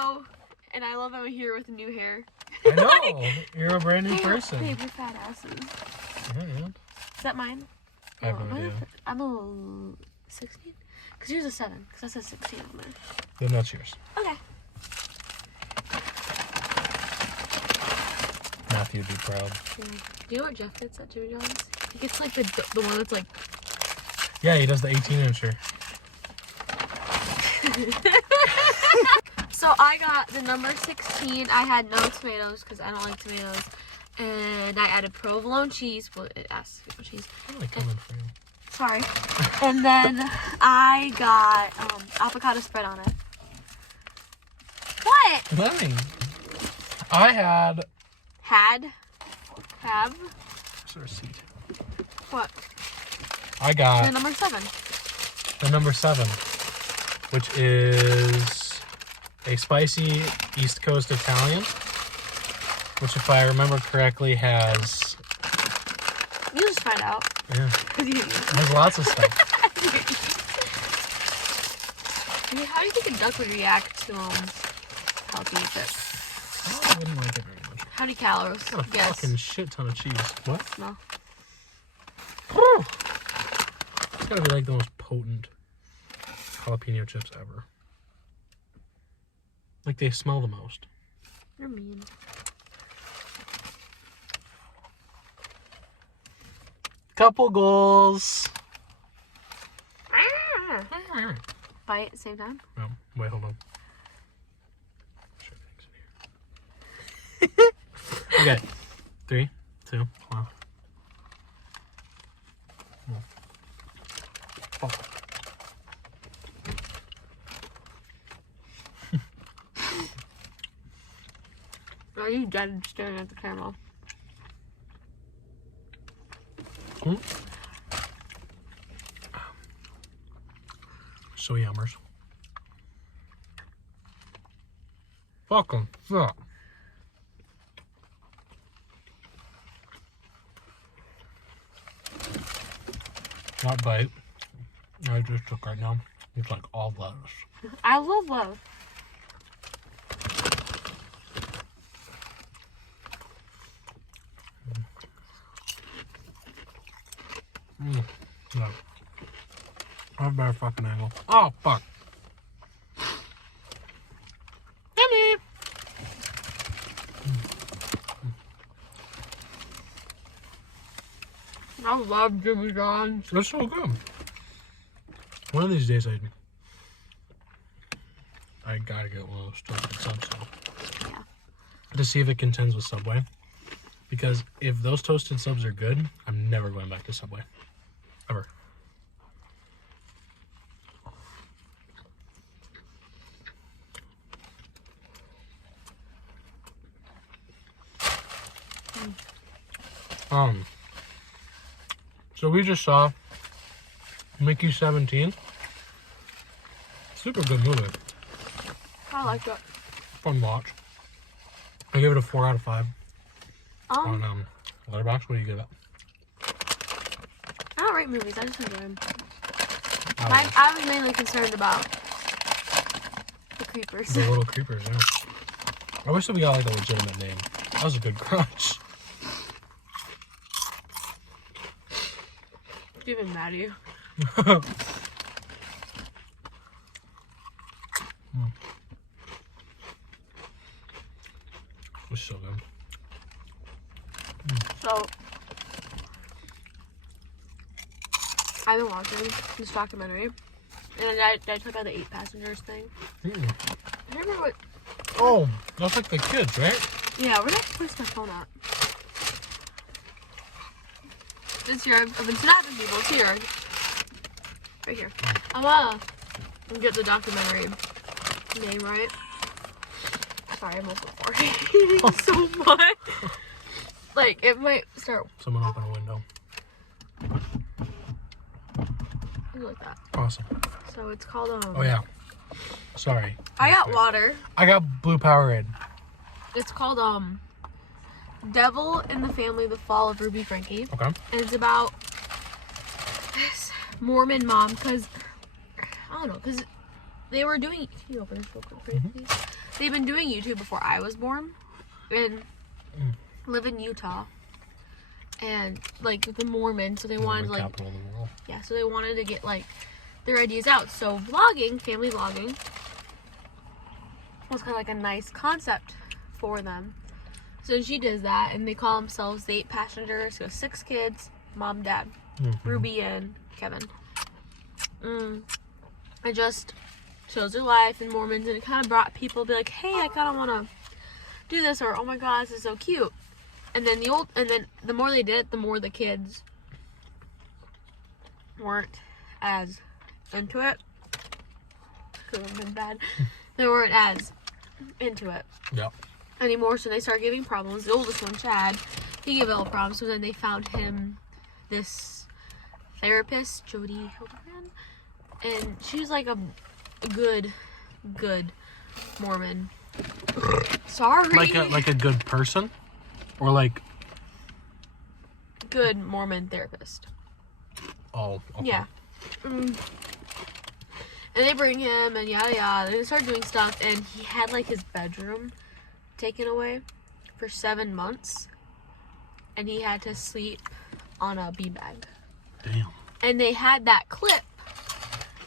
video, and I love I'm here with new hair. I know. You're a brand new person. Babe, you're fat asses. Yeah. Is that mine? I have no idea. I'm a 16? Because yours is 7. Because that says 16 on there. Then that's yours. Okay. Matthew would be proud. Yeah. Do you know what Jeff gets at Jimmy John's? He gets like the one that's like... Yeah, he does the 18-incher. So I got the number 16. I had no tomatoes because I don't like tomatoes. And I added provolone cheese. Well, it asks for cheese. I like coming for you. Sorry. And then I got avocado spread on it. What? Nothing. I had... Have? Where's the receipt? What? I got... The number 7. The number 7, which is a spicy East Coast Italian, which, if I remember correctly, has... You just find out. Yeah. It has lots of stuff. I mean, how do you think a duck would react to healthy chips? I wouldn't like it very much. How many calories? Got a fucking shit ton of cheese. What? No. It's gotta be like the most potent jalapeno chips ever. Like, they smell the most. You're mean. Couple goals. Bite at the same time? No, wait, hold on. Sure, things in here. Okay, 3, 2, 1. Oh. Are you dead staring at the camera? So yummers. Fucking fuck. Not bite. I just took right now. It's like all lettuce. I love love. No. I have a better fucking angle. Oh, fuck. Yummy. I love Jimmy John's. That's so good. One of these days I gotta get one of those toasted subs though. Yeah. To see if it contends with Subway. Because if those toasted subs are good, I'm never going back to Subway. Ever. So we just saw Mickey 17. Super good movie. I like it. Fun watch. I give it a 4 out of 5. On Letterboxd. What do you give it? I don't rate movies. I just enjoy them. I was mainly concerned about the creepers. The little creepers, yeah. I wish that we got like a legitimate name. That was a good crunch. Even mad at you. It's so good. So, I've been watching this documentary, and I took out the 8 passengers thing. I remember what... Oh, that's like the kids, right? Yeah, where did I place my phone at? This year, I've been snapping people. It's here. Right here. I wanna get the documentary name right. Sorry, I'm also farting so much. Like, it might start... Someone open a window. Like that. Awesome. So it's called, Oh, yeah. Sorry. I got water. I got blue Powerade. It's called, Devil in the Family, The Fall of Ruby Frankie. Okay. And it's about this Mormon mom, because, I don't know, because they were doing... Can you open this real quick, please? they've been doing YouTube before I was born, and live in Utah, and like the Mormons, so they wanted The like capital of the world. yeah, so they wanted to get like their ideas out. So vlogging, family vlogging, was kind of like a nice concept for them. So she does that, and they call themselves the 8 Passengers. So 6 kids, mom, dad, Ruby, and Kevin. It just shows their life in Mormons, and it kind of brought people to be like, hey, I kind of want to do this, or oh my god, this is so cute. And then the more they did it, the more the kids weren't as into it. Could have been bad. They weren't as into it anymore, so they started giving problems. The oldest one, Chad, he gave all problems. So then they found him this therapist, Jody Hildebrand, and she was like a good Mormon. Sorry. Like a good person, or like good Mormon therapist. Oh. Okay. Yeah. And they bring him and yada yada. They start doing stuff, and he had like his bedroom taken away for 7 months, and he had to sleep on a beanbag. Damn. And they had that clip,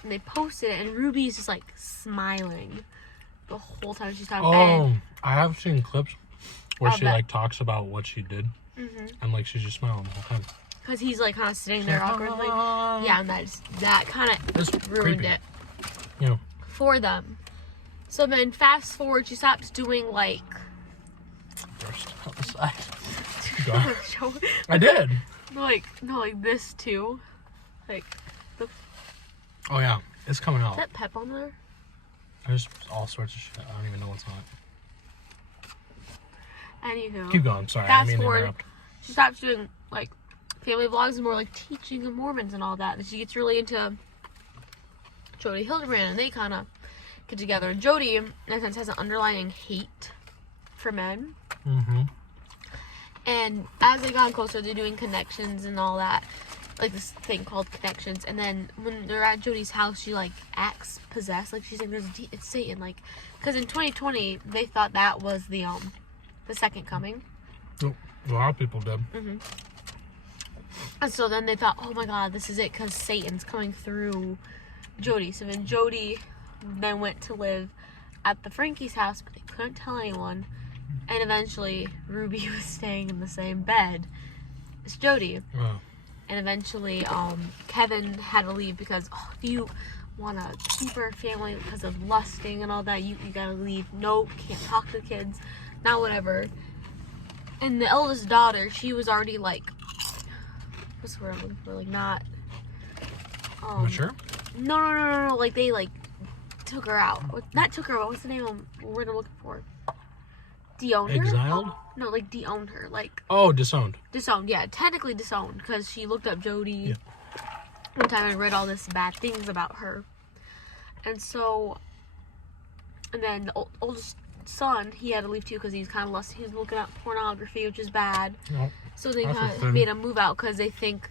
and they posted it, and Ruby's just like smiling the whole time she's talking. Oh, I have seen clips where she bet. like talks about what she did, and like she's just smiling the whole time. Because he's like kind of sitting there awkwardly. Yeah, and that kind of ruined creepy. it. Yeah. For them. So then fast forward, she stops doing like First, on the side. Go ahead. show- I did. like this too. Like Oh yeah, it's coming is out. that pep on there? There's all sorts of shit. I don't even know what's on it. Anywho. Keep going. Sorry, I Fast mean to forward. interrupt. She stops doing like family vlogs and more like teaching the Mormons and all that. And she gets really into Jody Hildebrand, and they kind of get together. And Jody, in a sense, has an underlying hate for men. And as they got closer, they're doing connections and all that, like this thing called connections. And then when they're at Jody's house, she like acts possessed, like she's like, it's Satan, like, because in 2020 they thought that was the second coming. Oh, a lot of people did. And so then they thought, oh my god, this is it, because Satan's coming through Jody. So then Jody then went to live at the Frankie's house, but they couldn't tell anyone. And eventually, Ruby was staying in the same bed as Jody. Wow. And eventually, Kevin had to leave because, if you want to keep her family because of lusting and all that, you gotta leave. Nope, can't talk to the kids. Not whatever. And the eldest daughter, she was already like, what's the word I'm looking for? Like, not... Mature? No. Like, they, like, took her out. Not took her out. What's the name of the word I'm looking for? De-owned her? Exiled? No, like, de-owned her. Like... Oh, disowned. Disowned, yeah. Technically disowned, because she looked up Jody one time and read all this bad things about her. And so... And then the oldest son, he had to leave too, because he was kind of lusty. He was looking at pornography, which is bad. No. So they That's kind a of thing. made him move out, because they think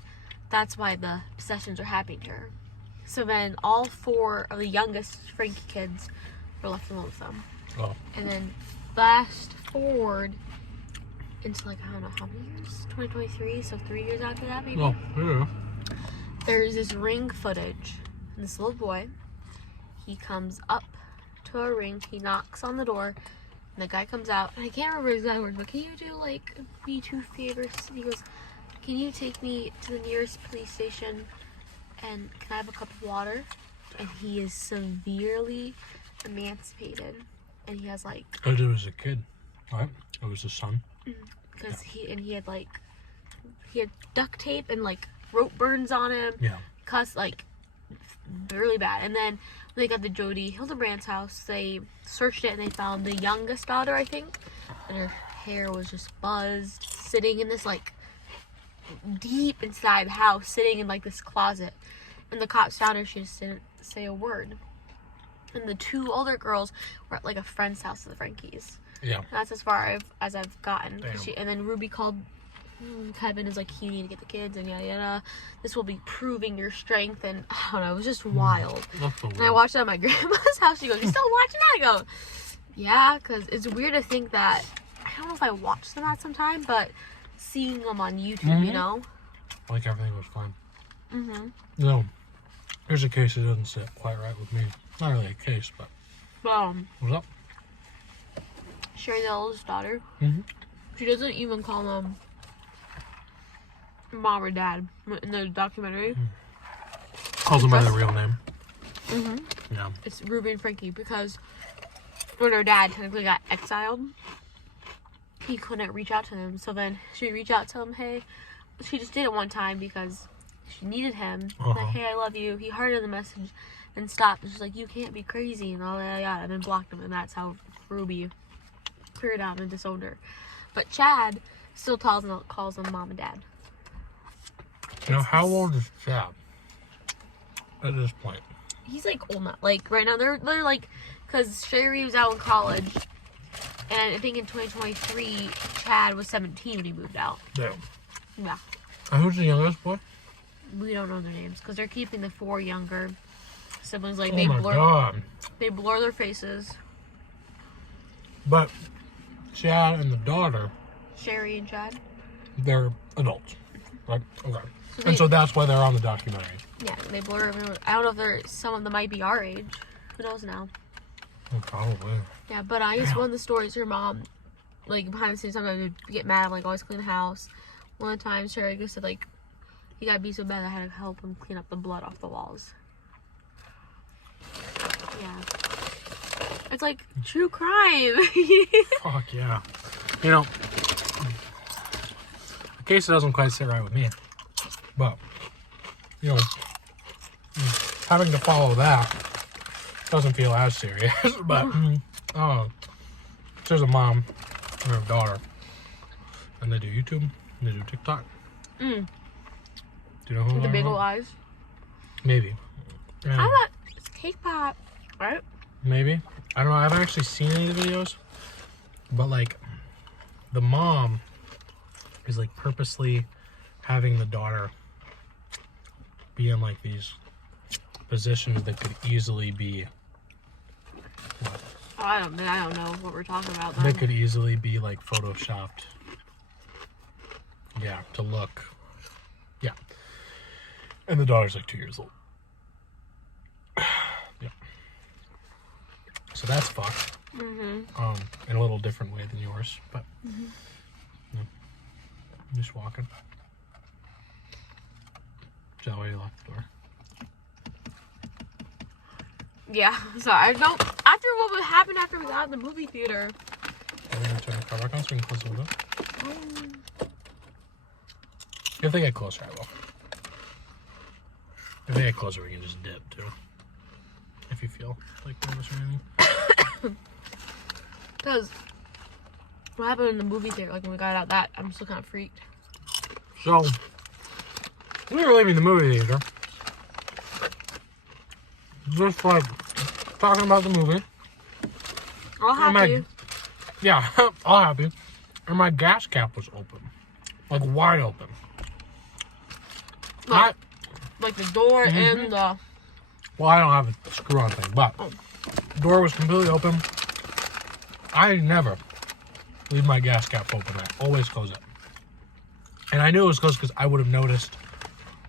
that's why the possessions are happening to her. So then all 4 of the youngest Frankie kids were left alone with them. Oh. And then fast forward into like, I don't know how many years? 2023, so 3 years after that maybe? Oh, yeah. There's this ring footage. And this little boy, he comes up to a ring, he knocks on the door, and the guy comes out, and I can't remember his exact words, but can you do like me 2 favors? And he goes, can you take me to the nearest police station, and can I have a cup of water? And he is severely emancipated, and he has like... Because it was a kid, right? It was his son. Because he had duct tape and like rope burns on him. Yeah. Cuss, like, really bad. And then when they got to Jody Hildebrand's house, they searched it and they found the youngest daughter, I think, and her hair was just buzzed, sitting in this like deep inside the house, sitting in like this closet. And the cops found her, she just didn't say a word. And the 2 older girls were at like a friend's house at the Frankies. Yeah. And that's as far as I've gotten. Damn. And then Ruby called Kevin, is like, you need to get the kids, and yada yada. This will be proving your strength, and I don't know, it was just wild. That's so And I weird. watched it at my grandma's house. She goes, you still watching that? I go, Yeah, because it's weird to think that, I don't know if I watched them at some time, but seeing them on YouTube, you know? Like everything was fine. Mm-hmm. No, there's a case that doesn't sit quite right with me. Not really a case, but. What's up? Sherry, the oldest daughter, she doesn't even call them mom or dad in the documentary. Calls them by their real name. Yeah. It's Ruby and Frankie, because when her dad technically got exiled, he couldn't reach out to them. So then she reached out to him. Hey, she just did it one time because she needed him. Like, hey, I love you. He hearted the message and stopped. And she's like, you can't be crazy and all that, and then blocked him. And that's how Ruby cleared out and disowned her. But Chad still calls them mom and dad. You know, how old is Chad at this point? He's like old now. Like right now, they're like, because Sherry was out in college, and I think in 2023, Chad was 17 when he moved out. Damn. Yeah. And who's the youngest boy? We don't know their names because they're keeping the 4 younger siblings. Like Oh my God. They blur their faces. But Chad and the daughter, Sherry and Chad. they're adults, right? Okay. So And so that's why they're on the documentary. Yeah, they blur everyone. I don't know if some of them might be our age. Who knows now? Oh, probably. Yeah, but I guess one of the stories her mom, like behind the scenes, sometimes would get mad, like always clean the house. One time, Sherry just said like, he got beat so bad I had to help him clean up the blood off the walls. Yeah. It's like true crime. Fuck yeah. You know, the case doesn't quite sit right with me. But, you know, having to follow that doesn't feel as serious. But, there's a mom and her daughter. And they do YouTube. And they do TikTok. Do you know who With the I'm big talking old about? eyes. Maybe. I thought it's cake pop, right? Maybe. I don't know. I haven't actually seen any of the videos. But, like, the mom is, like, purposely having the daughter be in, like, these positions that could easily be... What? Oh, I don't know what we're talking about then. They could easily be, like, photoshopped. Yeah, to look. Yeah. And the daughter's, like, 2 years old. Yeah. So that's fucked. In a little different way than yours, but yeah. I'm just walking. Is that why you locked the door? Yeah, sorry. No, after what happened after we got out of the movie theater. I'm gonna turn the car back on so we can close the window. If they get closer, I will. If they get closer, we can just dip too. If you feel like nervous or anything. Because what happened in the movie theater, like when we got out that, I'm still kind of freaked. So, we were leaving the movie theater. Just like talking about the movie. All happy. Yeah, all happy. And my gas cap was open. Like wide open. Like the door and the... Well, I don't have a screw on thing, but the door was completely open. I never leave my gas cap open. I always close it. And I knew it was closed because I would have noticed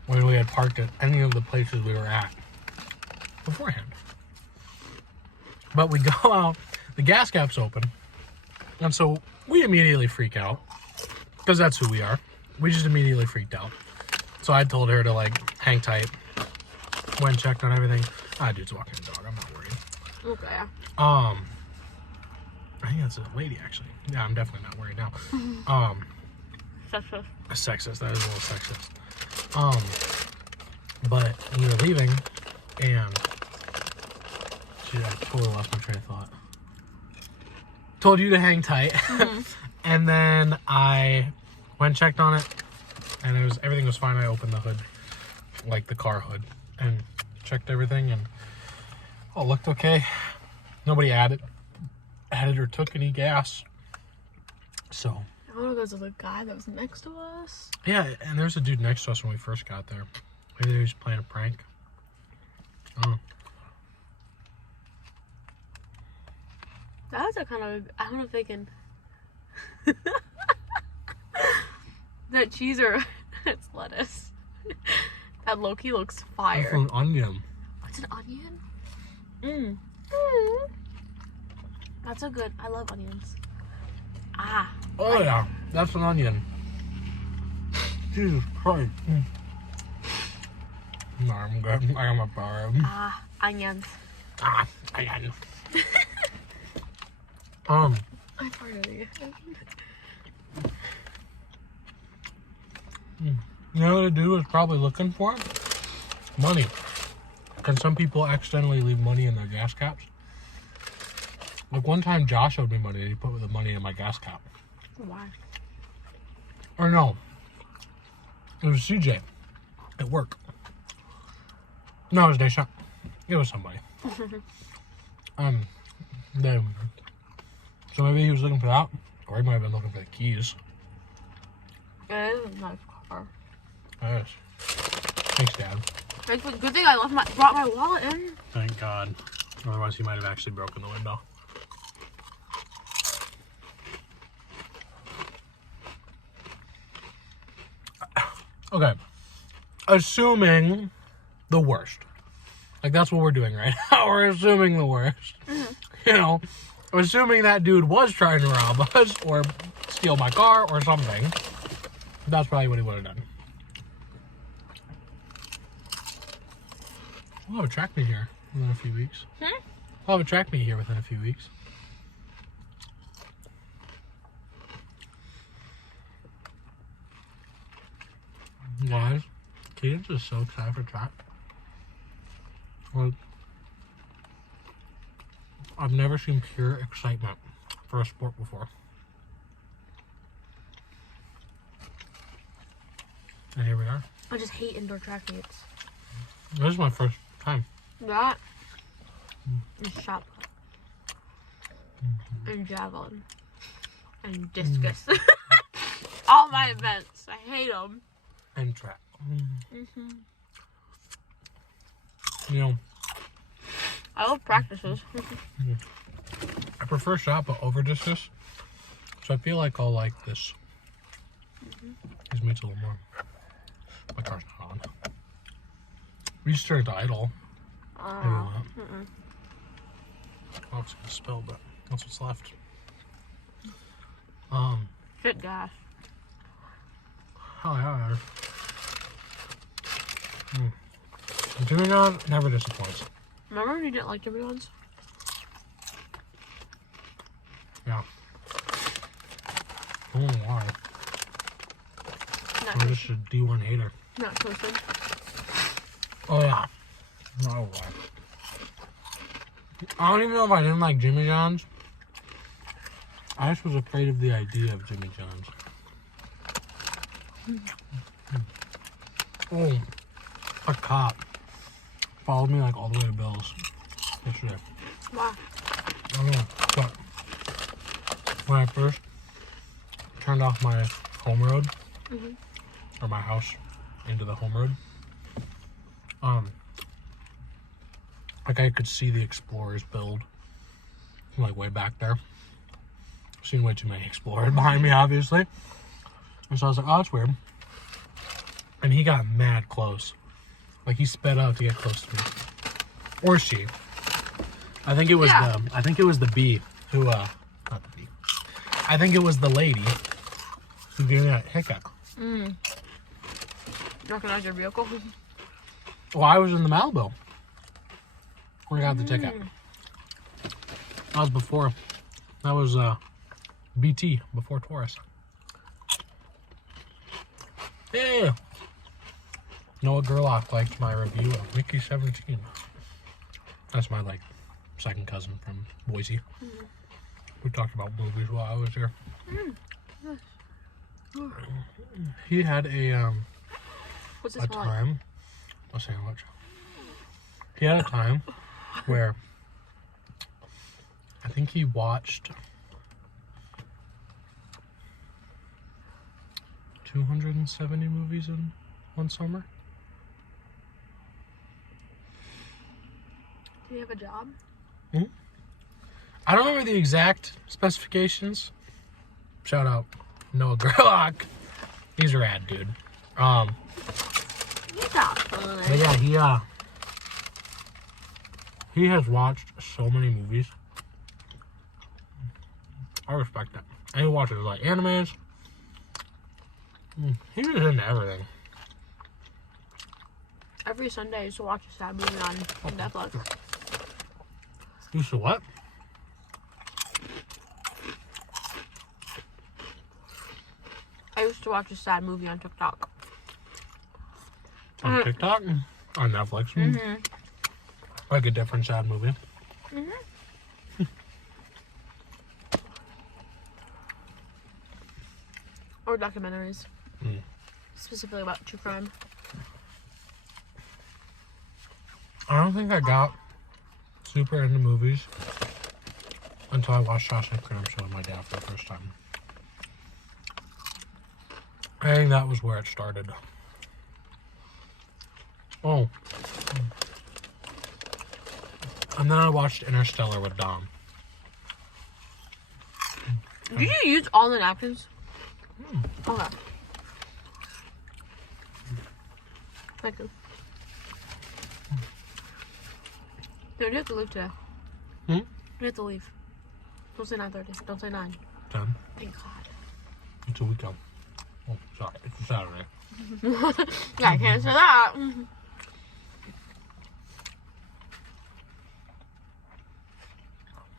when we had parked at any of the places we were at beforehand. But we go out, the gas cap's open, and so we immediately freak out because that's who we are. We just immediately freaked out. So I told her to like hang tight. Went and checked on everything. Dude's walking a dog. I'm not worried. Okay. I think that's a lady actually. Yeah, I'm definitely not worried now. Sexist. Sexist. That is a little sexist. But we were leaving, and I totally lost my train of thought. Told you to hang tight, and then I went and checked on it, and everything was fine. I opened the hood, like the car hood, and checked everything, and all looked okay. Nobody added or took any gas. So. I don't know if it was the guy that was next to us. Yeah, and there was a dude next to us when we first got there. Maybe he was playing a prank. Oh. That's are kind of. I don't know if they can. That cheese or it's lettuce. That Loki looks fire. That's an onion. What's an onion? That's a good. I love onions. Ah. Oh yeah, that's an onion. Jesus Christ. No, I'm good. I got my power. Ah, onions. Onion. I farted again. You know what a dude was probably looking for? Money. Can some people accidentally leave money in their gas caps? Like one time Josh owed me money and he put the money in my gas cap. Why? Or no. It was CJ at work. No, it was Deshaun. It was somebody. They, so maybe he was looking for that. Or he might have been looking for the keys. It is a nice car. Yes. Thanks, Dad. Good thing I brought my wallet in. Thank God. Otherwise, he might have actually broken the window. Okay. Assuming the worst. Like, that's what we're doing right now. We're assuming the worst. You know, assuming that dude was trying to rob us or steal my car or something. That's probably what he would have done. We'll have a track meet here within a few weeks. We'll have a track meet here within a few weeks. Guys, Kaden's just so excited for track. Like, I've never seen pure excitement for a sport before. And here we are. I just hate indoor track meets. This is my first time. That and shot put. And javelin. And discus. All my events. I hate them. And track. You know, I love practices. I prefer shot put over discus. So I feel like I'll like this. This meets a little more. My car's not on. We just turned to idle. Oh, it's gonna spill, but that's what's left. Shit gas. Hell yeah. Jimmy John never disappoints. Remember when you didn't like Jimmy John's? Yeah. I don't know why. I'm just a D1 hater. Not toasted. Oh yeah. No why. I don't even know if I didn't like Jimmy John's. I just was afraid of the idea of Jimmy John's. Oh, a cop followed me like all the way to Bill's yesterday. Wow. I don't know, but when I first turned off my home road, or my house into the home road, like I could see the Explorers build from like way back there. I've seen way too many Explorers behind me, obviously. And so I was like, oh, that's weird. And he got mad close. Like he sped up to get close to me. Or she. I think it was the bee who not the bee. I think it was the lady who gave me that hiccup. You recognize your vehicle? Well, I was in the Malibu when I got the ticket. That was before. That was BT before Taurus. Yeah. Noah Gerlach liked my review of Mickey 17. That's my like second cousin from Boise. We talked about movies while I was here. He had a What's this time. A sandwich. He had a time where I think he watched 270 movies in one summer. Do you have a job? I don't remember the exact specifications. Shout out Noah Gerlach. He's a rad dude. But yeah, he has watched so many movies. I respect that. And he watches like animes. He's just into everything. Every Sunday I used to watch a sad movie on Netflix. You used to what? I used to watch a sad movie on TikTok. On TikTok? On Netflix? Mm-hmm. Like a different sad movie? Mm-hmm. Or documentaries. Specifically about true crime. I don't think I got super into movies until I watched Shawshank Redemption with my dad for the first time. I think that was where it started. Oh. And then I watched Interstellar with Dom. Did you use all the napkins? Okay. Thank you. No, you have to leave today. You have to leave. Don't say 9:30. Don't say 9. 10. Thank God. It's a weekend. Oh, sorry. It's a Saturday. I can't say that.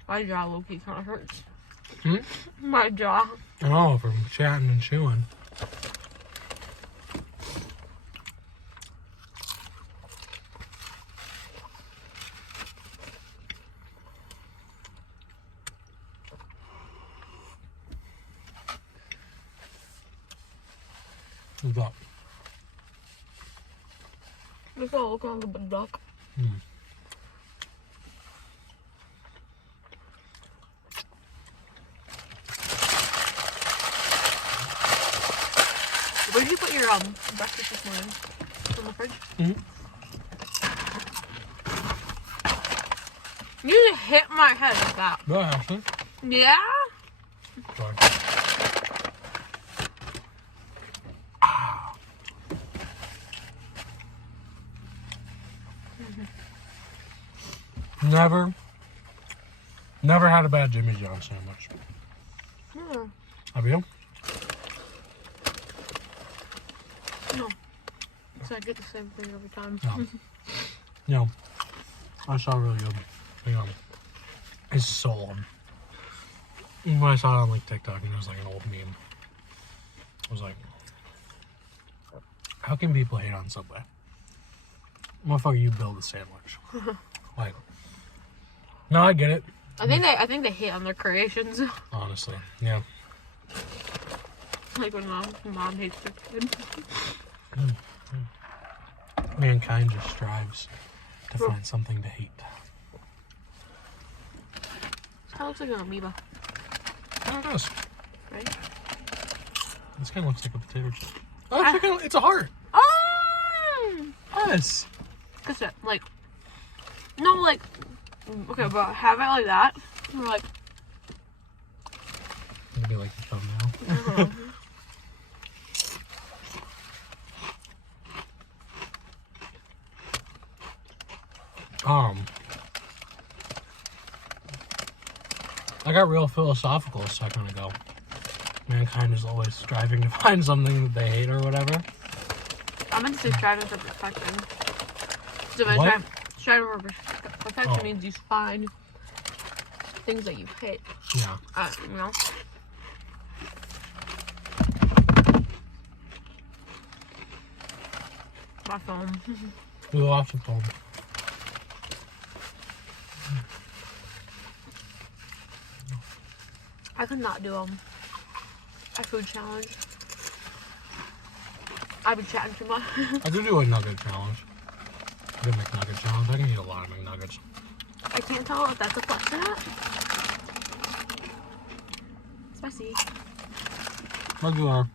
My jaw low-key kind of hurts. My jaw. Oh, from chatting and chewing. What's up? Look how look on the duck. Where did you put your breakfast this morning? In the fridge? You just hit my head with that. No, actually. Yeah? Sorry. Never had a bad Jimmy John sandwich. Yeah. Have you? No. So I get the same thing every time. No. I saw a really good thing on it's sold. When I saw it on like TikTok and it was like an old meme. I was like, how can people hate on Subway? Motherfucker, you build a sandwich. Like, no, I get it. I think they hate on their creations. Honestly, yeah. Like when mom hates their kid. Mankind just strives to find something to hate. That looks like an amoeba. Oh, it does. Right? This kind of looks like a potato chip. Oh, it's a heart. Oh! Yes. Cause it, like, no, like, okay, but have it like that. Or like, maybe like the thumbnail. I got real philosophical a second ago. Mankind is always striving to find something that they hate or whatever. I meant to say striving for perfection. So What? Striving for perfection means you find things that you hate. Yeah. You know? My phone. We lost the phone. I could not do a food challenge. I've been chatting too much. I could do a nugget challenge. A good McNugget challenge. I can eat a lot of McNuggets. I can't tell if that's a plus or not. Spicy. Regular.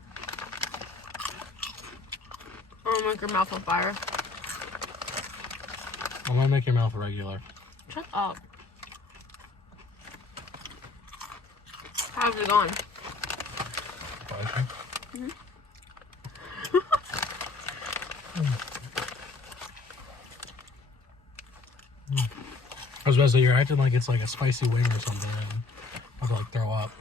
Or make your mouth on fire. I'm gonna make your mouth regular. Shut up. How's it going? Spicy. I was about to say, you're acting like it's like a spicy wing or something. And I'll like throw up.